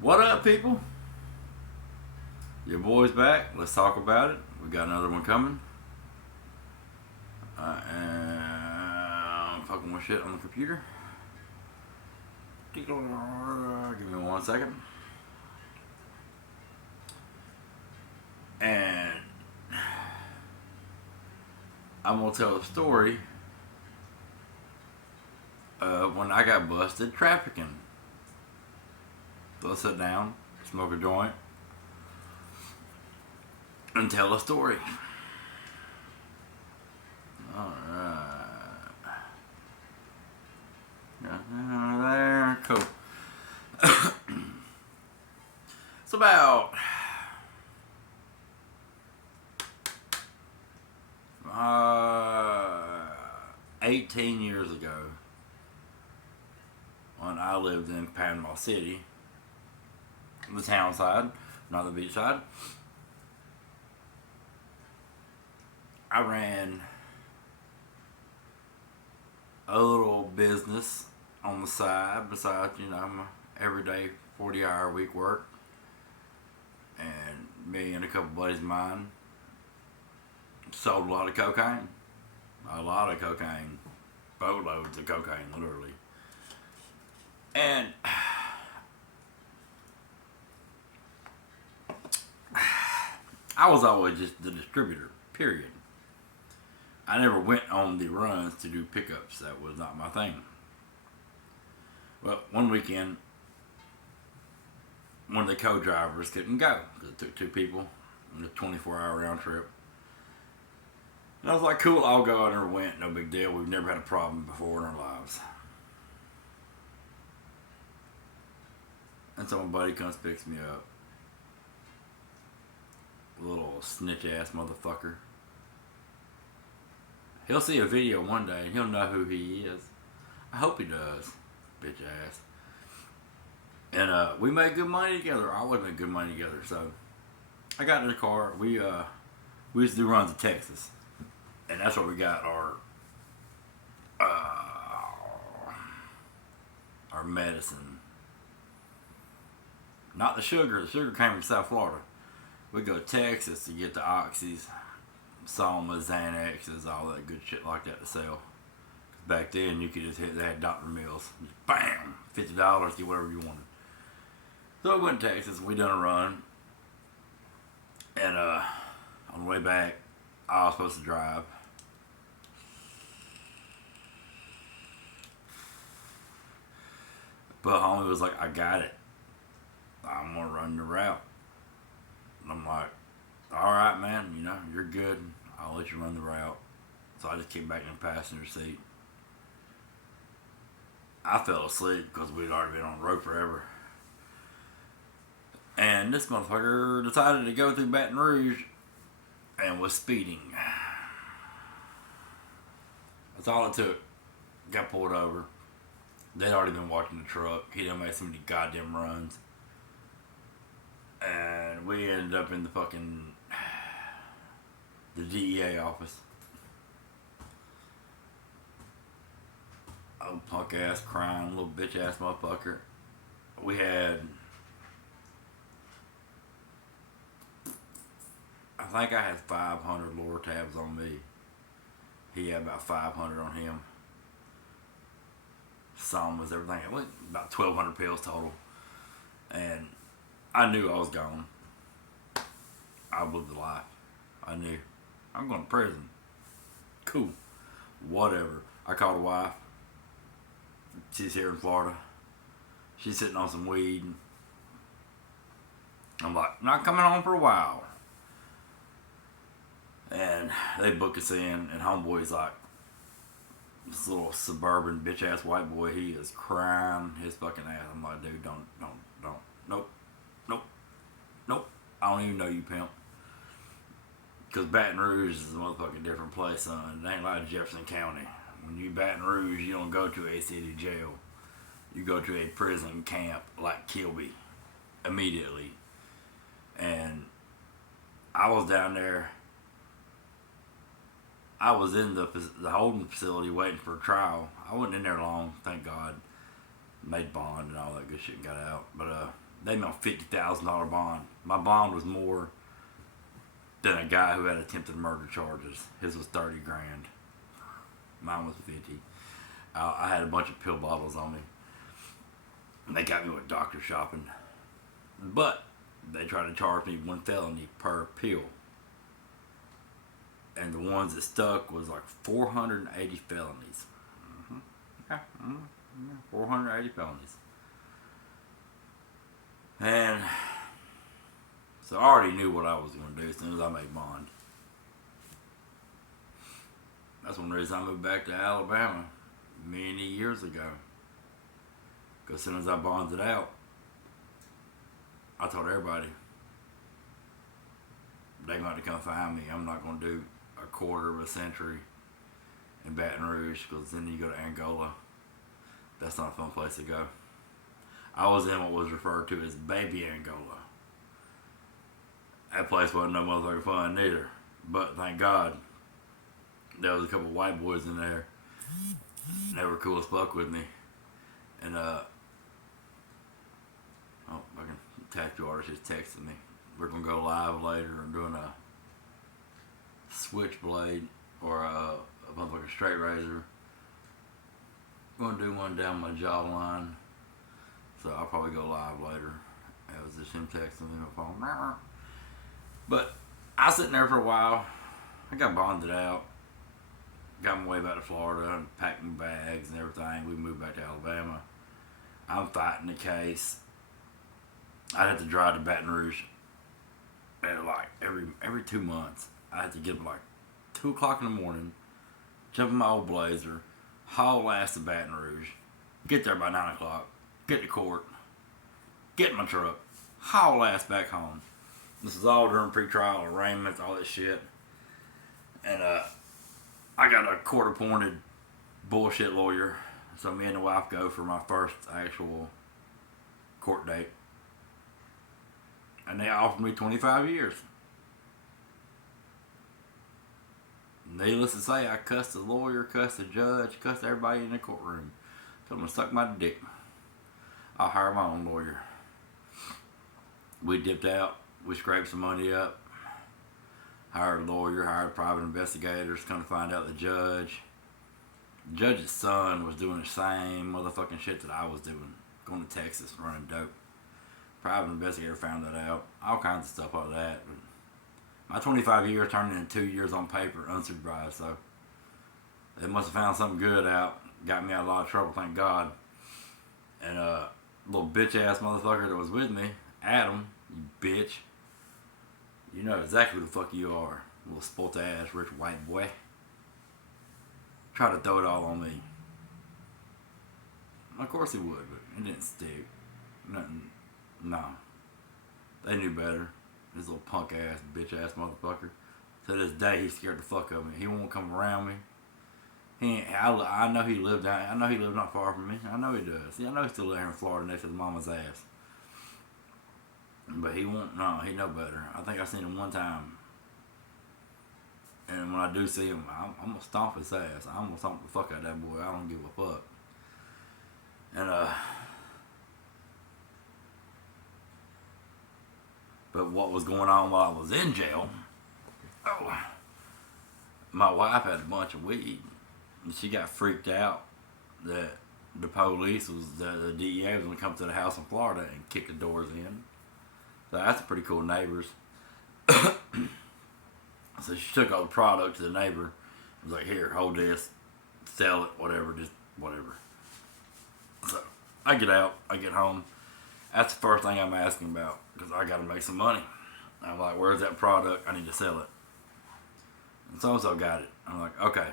What up, people? Your boy's back. Let's talk about it. We got another one coming. I am fucking with shit on the computer. Give me 1 second. And I'm gonna tell a story of when I got busted trafficking. So let's sit down, smoke a joint, and tell a story. Alright. There, cool. It's about 18 years ago when I lived in Panama City, the town side, not the beach side. I ran a little business on the side besides, my everyday 40-hour week work. And me and a couple buddies of mine sold a lot of cocaine. A lot of cocaine. Boatloads of cocaine, literally. And I was always just the distributor, period. I never went on the runs to do pickups. That was not my thing. Well, one weekend, one of the co-drivers couldn't go because it took two people in a 24-hour round trip. And I was like, cool, I'll go. I never went, no big deal. We've never had a problem before in our lives. And so my buddy comes picks me up. A little snitch ass motherfucker. He'll see a video one day and he'll know who he is. I hope he does, bitch ass. And we made good money together. I always made good money together. So I got in the car. We used to do runs to Texas, and that's where we got our medicine. Not the sugar. The sugar came from South Florida. We go to Texas to get the oxys, Soma, Xanaxes, all that good shit like that to sell. Back then, you could just hit. They had Dr. Mills. Just bam, $50, get whatever you wanted. So I went to Texas. We done a run, and on the way back, I was supposed to drive. But homie was like, "I got it. I'm gonna run the route." And I'm like, "All right, man. You're good. I'll let you run the route." So I just came back in the passenger seat. I fell asleep because we'd already been on the road forever. And this motherfucker decided to go through Baton Rouge and was speeding. That's all it took. Got pulled over. They'd already been watching the truck. He done made so many goddamn runs. And we ended up in the DEA office. Oh, punk ass crying, little bitch ass motherfucker. We had, I think I had 500 lower tabs on me. He had about 500 on him. Some was everything. It went about 1,200 pills total. And I knew I was gone. I lived the life. I knew. I'm going to prison. Cool. Whatever. I called a wife. She's here in Florida. She's sitting on some weed. I'm like, not coming home for a while. And they book us in, and homeboy's like, this little suburban bitch ass white boy, he is crying his fucking ass. I'm like, dude, don't, nope. I don't even know you, pimp. Because Baton Rouge is a motherfucking different place, son. It ain't like Jefferson County. When you Baton Rouge, you don't go to a city jail. You go to a prison camp like Kilby immediately. And I was down there. I was in the holding facility waiting for a trial. I wasn't in there long, thank God. Made bond and all that good shit and got out. But They made a $50,000 bond. My bond was more than a guy who had attempted murder charges. His was 30 grand. Mine was 50. I had a bunch of pill bottles on me. They got me with doctor shopping. But they tried to charge me 1 felony per pill. And the ones that stuck was like 480 felonies. Mm-hmm. Yeah, 480 felonies. And so I already knew what I was going to do as soon as I made bond. That's one reason I moved back to Alabama many years ago. Because as soon as I bonded out, I told everybody, they're going to come find me. I'm not going to do a quarter of a century in Baton Rouge, because then you go to Angola. That's not a fun place to go. I was in what was referred to as baby Angola. That place wasn't no motherfucking fun neither. But thank God, there was a couple white boys in there. They were cool as fuck with me. And fucking tattoo artist just texted me. We're gonna go live later. I'm doing a switchblade or a motherfucking straight razor. I'm gonna do one down my jawline. So I'll probably go live later. It was just him texting me on my phone. But I was sitting there for a while. I got bonded out. Got my way back to Florida and packed my bags and everything. We moved back to Alabama. I'm fighting the case. I had to drive to Baton Rouge at like every 2 months. I had to get up like 2 o'clock in the morning, jump in my old Blazer, haul ass to Baton Rouge, get there by 9 o'clock, get to court, get in my truck, haul ass back home. This is all during pre-trial arraignments, all that shit. And I got a court-appointed bullshit lawyer. So me and the wife go for my first actual court date. And they offered me 25 years. Needless to say, I cussed the lawyer, cussed the judge, cussed everybody in the courtroom. Told them to suck my dick. I'll hire my own lawyer. We dipped out. We scraped some money up. Hired a lawyer, hired private investigators, come to find out the judge. The judge's son was doing the same motherfucking shit that I was doing. Going to Texas, running dope. Private investigator found that out. All kinds of stuff like that. But my 25 years turned into 2 years on paper, unsupervised, so they must have found something good out. Got me out of a lot of trouble, thank God. And little bitch ass motherfucker that was with me, Adam, you bitch. You know exactly who the fuck you are. Little sport ass rich white boy. Try to throw it all on me. Of course he would, but it didn't stick. Nothing. No. They knew better. This little punk ass, bitch ass motherfucker. To this day, he's scared the fuck of me. He won't come around me. He ain't, I know he lived down. I know he lived not far from me. I know he does. See, I know he's still there in Florida next to his mama's ass. But he won't. No, he know better. I think I seen him one time. And when I do see him, I'm gonna stomp his ass. I'm gonna stomp the fuck out of that boy. I don't give a fuck. And but what was going on while I was in jail? Oh, my wife had a bunch of weed, and she got freaked out that the police the DEA was gonna come to the house in Florida and kick the doors in. So that's pretty cool neighbors. So she took all the product to the neighbor. Was like, here, hold this, sell it, whatever, just whatever. So I get out, I get home. That's the first thing I'm asking about, because I got to make some money. I'm like, where's that product? I need to sell it. And so-and-so got it. I'm like, okay.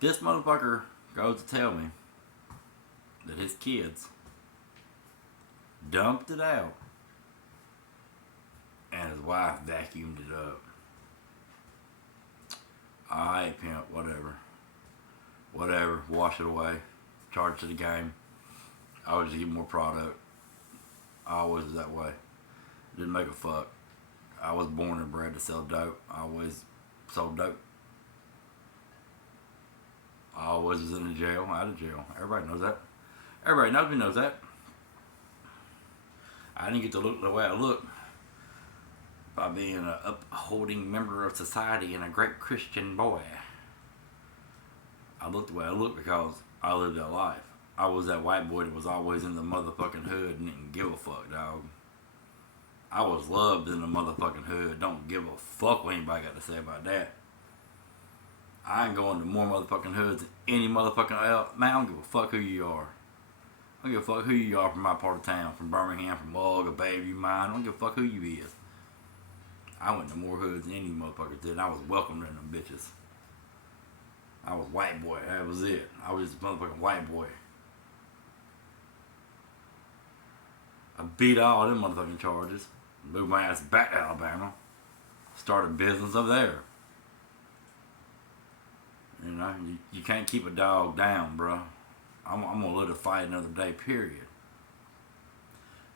This motherfucker goes to tell me that his kids dumped it out and his wife vacuumed it up. Alright, pimp, whatever. Whatever, wash it away. Charge to the game. I always just get more product. I always was that way. Didn't make a fuck. I was born and bred to sell dope. I always sold dope. I always was in the jail, out of jail. Everybody knows that. Everybody knows me knows that. I didn't get to look the way I look by being an upholding member of society and a great Christian boy. I looked the way I looked because I lived that life. I was that white boy that was always in the motherfucking hood and didn't give a fuck, dog. I was loved in the motherfucking hood. Don't give a fuck what anybody got to say about that. I ain't going to more motherfucking hoods than any motherfucking else. Man, I don't give a fuck who you are. I don't give a fuck who you are from my part of town. From Birmingham, from Mug, or Baby Mine. I don't give a fuck who you is. I went to more hoods than any motherfucker did. And I was welcomed in them bitches. I was white boy. That was it. I was just a motherfucking white boy. I beat all them motherfucking charges. Moved my ass back to Alabama. Started business up there. You know, you can't keep a dog down, bro. I'm gonna let it fight another day, period.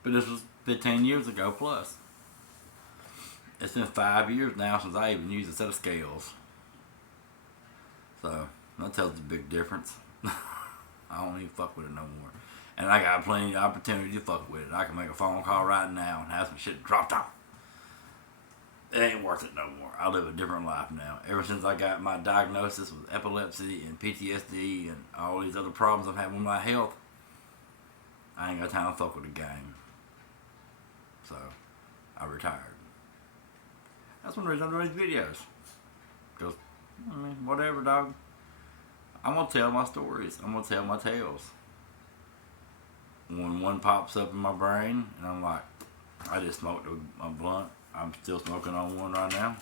But this was 15 years ago plus. It's been 5 years now since I even used a set of scales. So, that tells you a big difference. I don't even fuck with it no more. And I got plenty of opportunity to fuck with it. I can make a phone call right now and have some shit dropped off. It ain't worth it no more. I live a different life now. Ever since I got my diagnosis with epilepsy and PTSD and all these other problems I'm having with my health, I ain't got time to fuck with the game. So, I retired. That's one reason I'm doing these videos. Because, I mean, whatever, dog. I'm going to tell my stories. I'm going to tell my tales. When one pops up in my brain, and I'm like, I just smoked a blunt. I'm still smoking on one right now.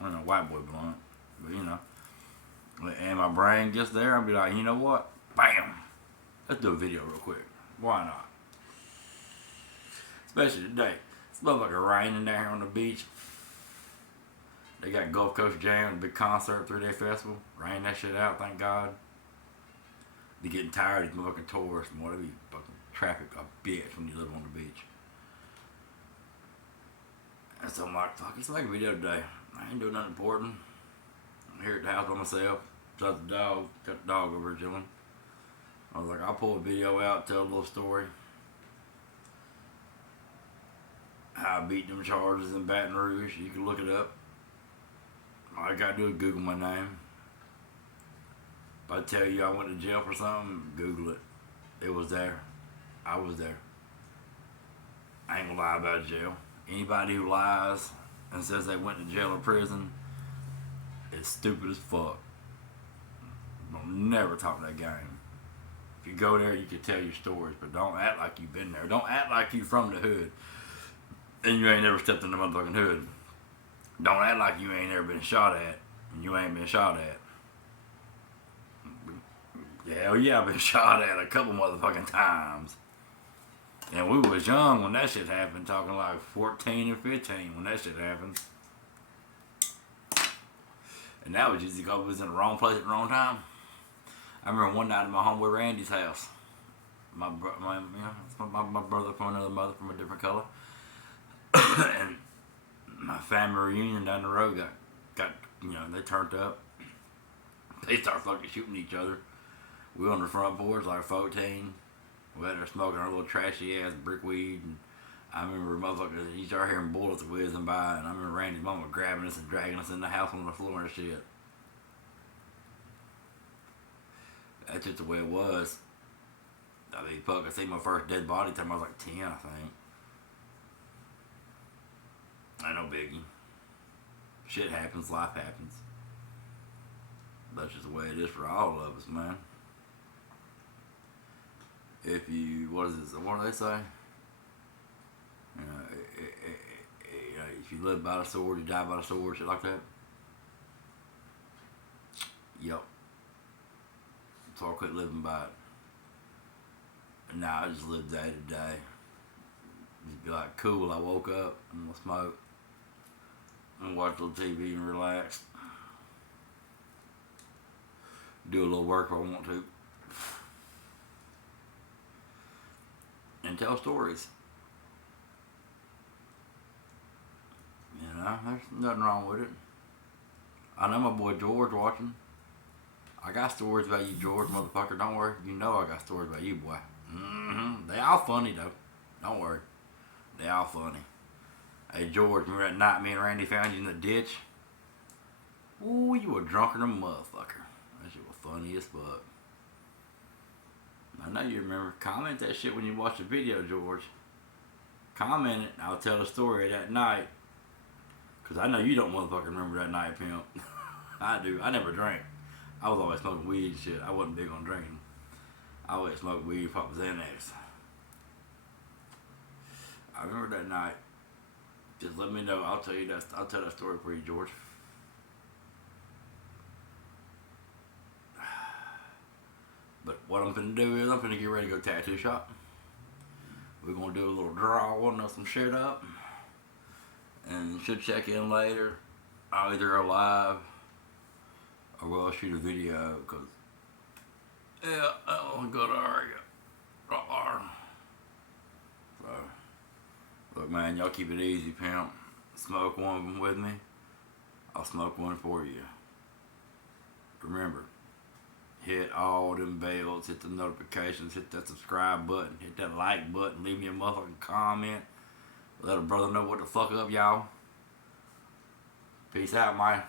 I mean, a white boy blunt. But, you know. And my brain gets there, I'll be like, you know what? Bam! Let's do a video real quick. Why not? Especially today. It's motherfucker raining down here on the beach. They got Gulf Coast Jam, a big concert, 3-day festival. Rain that shit out, thank God. Be getting tired of these motherfucking tourists and whatever. Fucking traffic a bitch when you live on the beach. And so I'm like, fuck, let's make a video today. I ain't doing nothing important. I'm here at the house by myself. Besides the dog. Got the dog over here chilling. I was like, I'll pull a video out, tell a little story. How I beat them charges in Baton Rouge. You can look it up. All I gotta do is Google my name. If I tell you I went to jail for something, Google it. It was there. I was there. I ain't gonna lie about jail. Anybody who lies and says they went to jail or prison is stupid as fuck. Don't never talk that game. If you go there, you can tell your stories, but don't act like you've been there. Don't act like you from the hood and you ain't never stepped in the motherfucking hood. Don't act like you ain't ever been shot at and you ain't been shot at. Hell yeah, I've been shot at a couple motherfucking times. And we was young when that shit happened, talking like 14 and 15 when that shit happened. And that was just because we was in the wrong place at the wrong time. I remember one night at my homeboy Randy's house. My brother from another mother from a different color. And my family reunion down the road got they turned up. They started fucking shooting each other. We were on the front porch like 14. We had her smoking our little trashy ass brick weed. And I remember motherfuckers, you start hearing bullets whizzing by. And I remember Randy's mama grabbing us and dragging us in the house on the floor and shit. That's just the way it was. I mean, fuck, I seen my first dead body time I was like 10, I think. Ain't no biggie. Shit happens, life happens. That's just the way it is for all of us, man. If you, what do they say? If you live by the sword, you die by the sword, shit like that. Yep. So I quit living by it. And now I just live day to day. Just be like, cool, I woke up, I'm gonna smoke. I'm gonna watch a little TV and relax. Do a little work if I want to. And tell stories. You know, there's nothing wrong with it. I know my boy George watching. I got stories about you, George, motherfucker. Don't worry. You know I got stories about you, boy. They all funny, though. Don't worry. They all funny. Hey, George, remember that night me and Randy found you in the ditch? Ooh, you were drunker than a motherfucker. That shit was funny as fuck. I know you remember. Comment that shit when you watch the video, George. Comment it, and I'll tell the story of that night. Because I know you don't motherfucking remember that night, pimp. I do. I never drank. I was always smoking weed and shit. I wasn't big on drinking. I always smoked weed, pop Xanax. I remember that night. Just let me know. I'll tell that story for you, George. But what I'm finna do is I'm finna get ready to go tattoo shop. We're gonna do a little drawing of some shit up. And should check in later. I'll either go live or we'll shoot a video, because yeah, that one's good area. Right there. So, look, man, y'all keep it easy, pimp. Smoke one with me. I'll smoke one for you. Remember, hit all them bells, hit the notifications, hit that subscribe button, hit that like button, leave me a motherfucking comment. Let a brother know what the fuck up, y'all. Peace out, man.